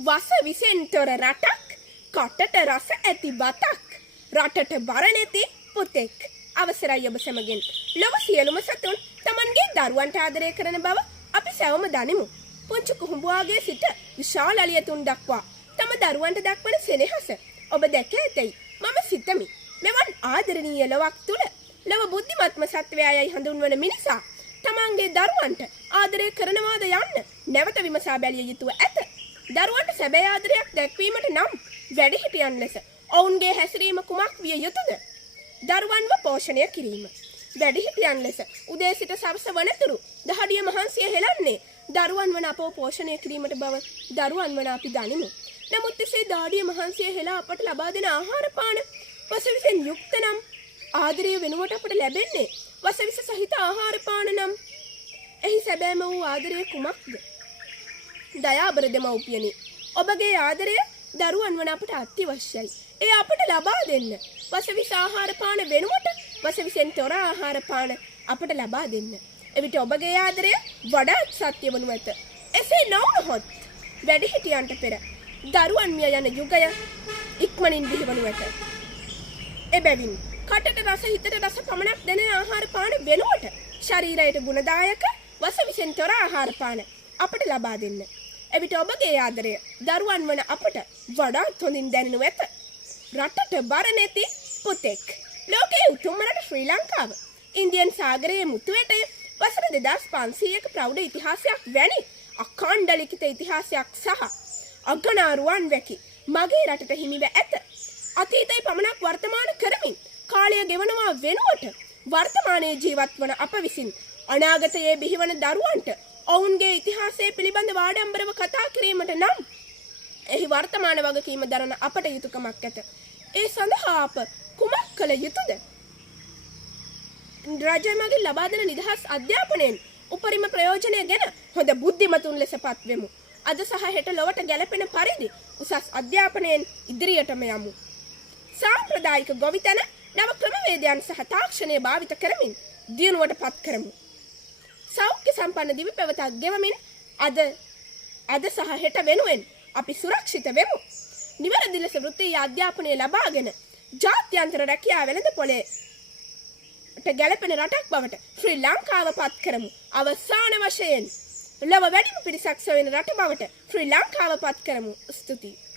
වස විසෙන්තොර රටක් කටට රස ඇති බතක් රටට බර නැති පුතෙක් අවසරයි ඔබ සැමගෙන් ලොව සියලුම සතුන් Tamanගේ දරුවන්ට ආදරය කරන බව අපි සැවම දනිමු. පුංචි කුහුඹුවාගේ සිට විශාල අලියතුන් දක්වා තම දරුවන්ට දක්වන සෙනෙහස ඔබ දැක ඇතැයි මම සිතමි. මෙවන් ආදරණීය ලොවක් තුල ලොව බුද්ධිමත්ම සත්වයායයි හඳුන්වන මිනිසා තමන්ගේ දරුවන්ට ආදරය කරනවාද යන්න නැවත විමසා බැලිය යුතුව ඇත. දරුවන්ට සැබෑ ආදරයක් දැක්වීමට නම් වැඩිහිටියන් ලෙස ඔවුන්ගේ හැසිරීම කුමක් විය යුතුද? දරුවන්ව පෝෂණය කිරීම. වැඩිහිටියන් ලෙස උදේ සිට සවස වනතුරු දහඩිය මහන්සිය හෙළන්නේ දරුවන් වන අපව පෝෂණය කිරීමට බව දරුවන් වන අපි දනිමු. නමුත් එසේ දාඩිය මහන්සිය හෙළා අපට ලබා දෙන ආහාර පාන වසවිසෙන් යුක්ත නම් ආදරය වෙනුවට අපට ලැබෙන්නේ වසවිස සහිත ආහාර පාන නම් එහි සැබෑම වූ ආදරය කුමක්ද? දයාබර දෙමව්පියනි, ඔබගේ ආදරය දරුවන් වන අපට අත්‍යවශ්‍යයි. ඒ අපට ලබා දෙන්න. වසවිස ආහාර පාන වෙනුවට වසවිසෙන් තොර ආහාර පාන අපට ලබා දෙන්න. එවිට ඔබගේ ආදරය වඩාත් සත්‍ය වනු ඇත. එසේ නොවුනහොත් වැඩිහිටියන්ට පෙර දරුවන් මිය යන යුගය ඉක්මනින් බිහිවනු ඇත. එබැවින් කටට රස හිතට රස පමණක් දෙන ආහාර පාන වෙනුවට ශරීරයට ගුණදායක වසවිසෙන් තොර ආහාර පාන අපට ලබා දෙන්න. එවිට ඔබගේ ආදරය දරුවන් වන අපට වඩාත් හොඳින් දැනෙනු ඇත. රටට බර නැති පුතෙක්. ලෝකයේ උතුම්ම රට ශ්‍රී ලංකාව. ඉන්දියන් සාගරයේ මුතුවැටය වසර 2500ක ප්‍රෞಢ ඉතිහාසයක් වැනි අඛණ්ඩ ඉතිහාසයක් සහ අගනා රුවන් වැකි මගේ රටට හිමිව ඇත. අතීතයේ පමණක් වර්තමාන කරමින් කාලය ගෙවනවා වෙනුවට වර්තමානයේ ජීවත් වන අප විසින් අනාගතයේ බිහිවන දරුවන්ට ඔවුන්ගේ ඉතිහාසය පිළිබඳ ආඩම්බරව කතා කිරීමට නම් එහි වර්තමාන වගකීම දරන අපට යුතුයකමක් ඇත. ඒ සඳහා අප කුමක් කළ යුතුද? රජය මගින් ලබා දෙන නිදහස් අධ්‍යාපනයෙන් උපරිම ප්‍රයෝජනය ගැන හොඳ බුද්ධිමතුන් ලෙස පත්වෙමු. අද සහ හෙට ලොවට ගැලපෙන පරිදි උසස් අධ්‍යාපනයෙන් ඉදිරියටම යමු. සාම්ප්‍රදායික ගොවිතැන නව ක්‍රමවේදයන් සහ තාක්ෂණය භාවිත කරමින් දියුණුවට පත් කරමු. සෞඛ්‍ය සම්පන්න දිවි පැවතක් ගෙවමින් අද සහ හෙට වෙනුවෙන් අපි සුරක්ෂිත වෙමු. නිවැරදි ලෙස වෘත්තීය අධ්‍යාපනය ලබාගෙන ජාත්‍යන්තර රැකියාව වෙළඳ පොළේට ගැලපෙන රටක් බවට ශ්‍රී ලංකාව පත් කරමු. අවසාන වශයෙන් ලොව වැඩිම පිරිසක් සොයන රට බවට ශ්‍රී ලංකාව පත් කරමු. ස්තුතියි.